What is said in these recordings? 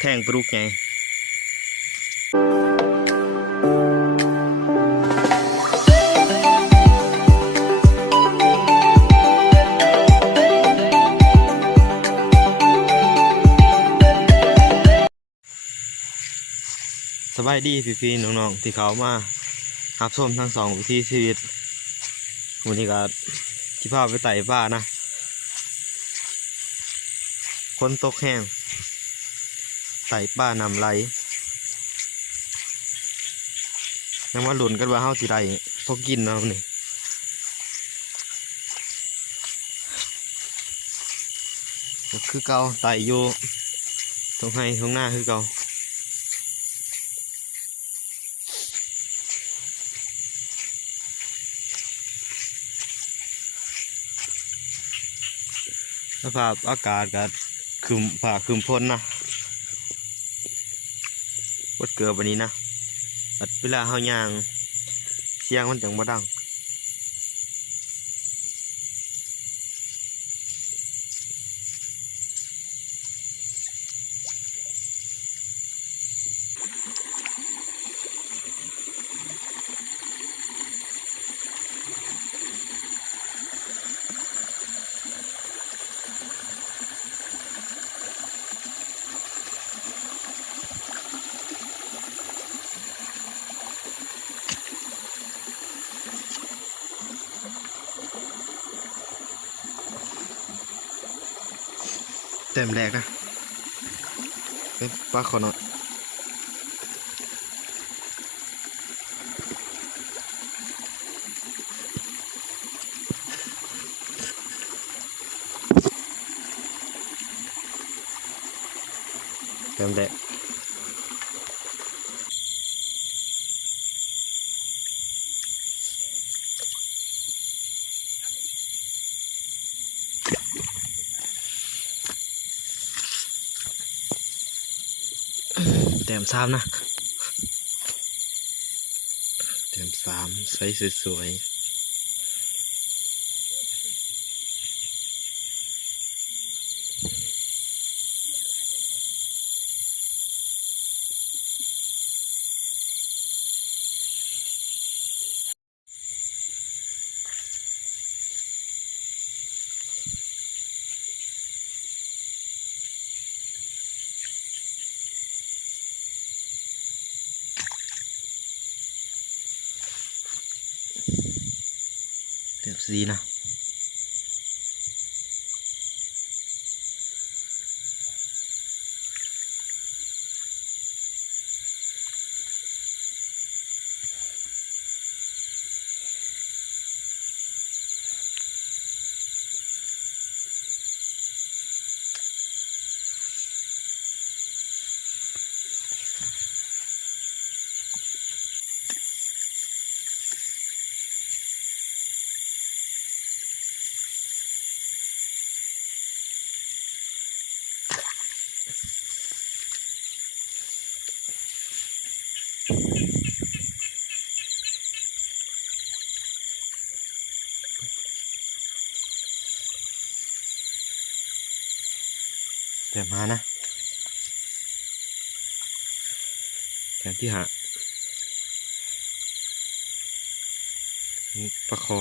แท่งปลูกไงสบายดีพี่ๆน้องๆที่เขามาหับชมทั้งสองวิถีชีวิตวันนี้ก็ที่พาไปไต่ป่านะคนตกแห้งไต่ป่านำไหลยังมาหลุนกันว่าเฮาสิได้พอกินเนาะนี่คือเก่าไต่อยู่ตรงให้ตรงหน้าคือเก่าสภาพอากาศก็คืมผ่าคืมพ้นนะวัดเกลือวันนี้นะเวลาเฮาย่างเสียงมันจังบ่ดังเต็มแรกนะเป็นปลาขอหน่อยเต็มแรกเต็มสามนะเต็มสามใส่สวยเต็มสี่นะเต็มมานะเต็มที่หาปลาคอ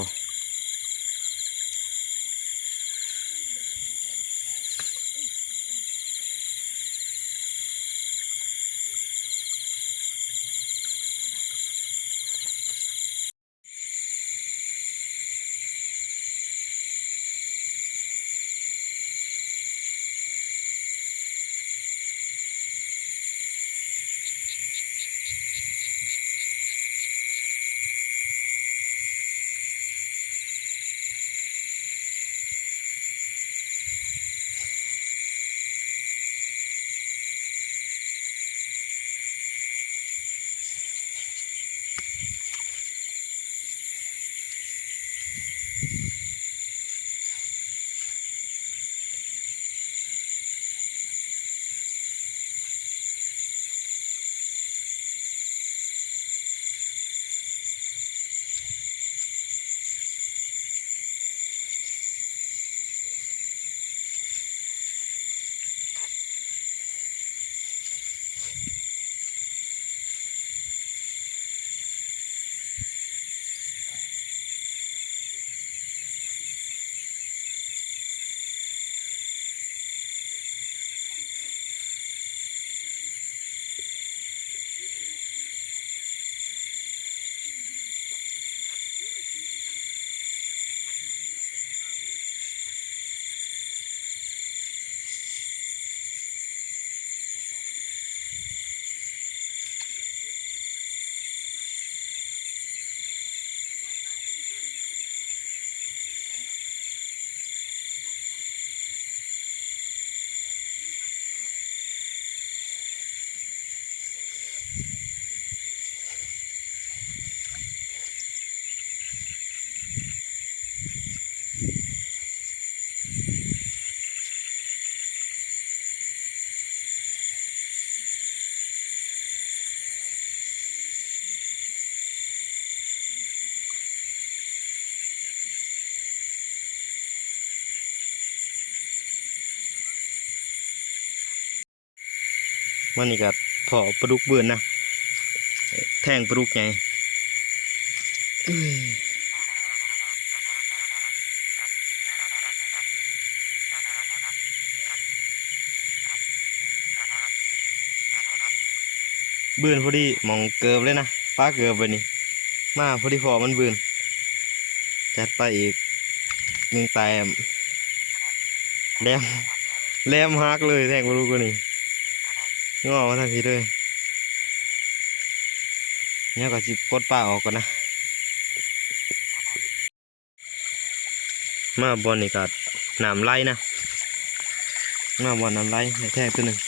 มันนี่ก็พอปลาดุกเบื่อนนะแทงปลาดุกไงเบื่อนพอดีมองเกือบเลยนะป้าเกือบไปนี่มาพอดีพอมันเบื่อนจัดไปอีก1 แต้มแหลมแหลมฮักเลยแทงปลาดุกตัวนี้งอมาทางนี้เลยเนี่ยก็จิปลดปลาออกก่อนนะมาบอลนี่ก็น้ำไหลนะมาบอลน้ำไหลแทงตัวหนึ่ง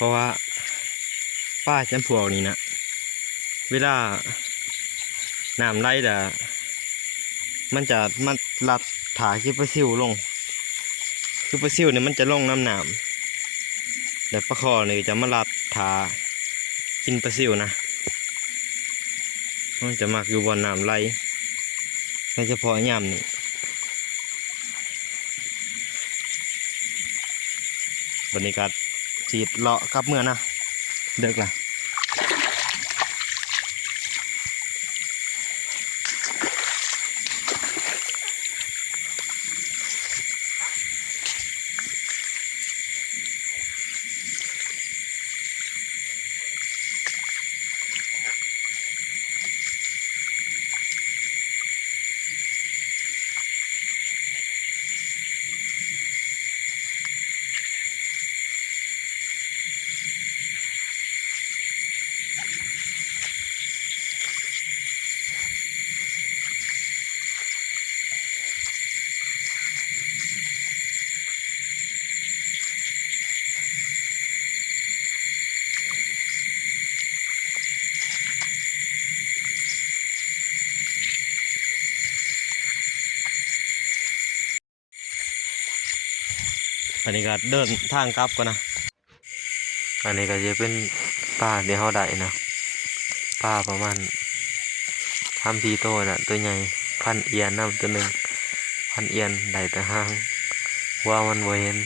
เพราะว่าป้าจำพวกนี้นะเวลาน้ำไหลแต่มันจะมันลัดถาขี้ปลาซิวลงคือปลาซิวเนี่ยมันจะลงน้ำหนามแต่ปลาคอเนี่ยจะมาลัดถากินปลาซิวนะมันจะมักอยู่บนน้ำไหลโดยเฉพาะย่ำนี่บรรยากาศจีดเลาะกับเมื่อนะเด็กล่ะอันนี้ก็เดินทางกลับกันนะอันนี้ก็จะเป็นป่าที่เขาได้นะป่าประมาณ3-4 ตัวน่ะตัวใหญ่พันเอียนน้ำตัวหนึ่งพันเอียนได้แต่ห้างว่ามันบ่เห็น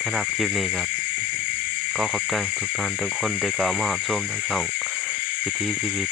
สำหรับคลิปนี้ครับก็ขอบใจทุกท่านทุกคนที่เข้ามารับชมในช่องวิถีชีวิต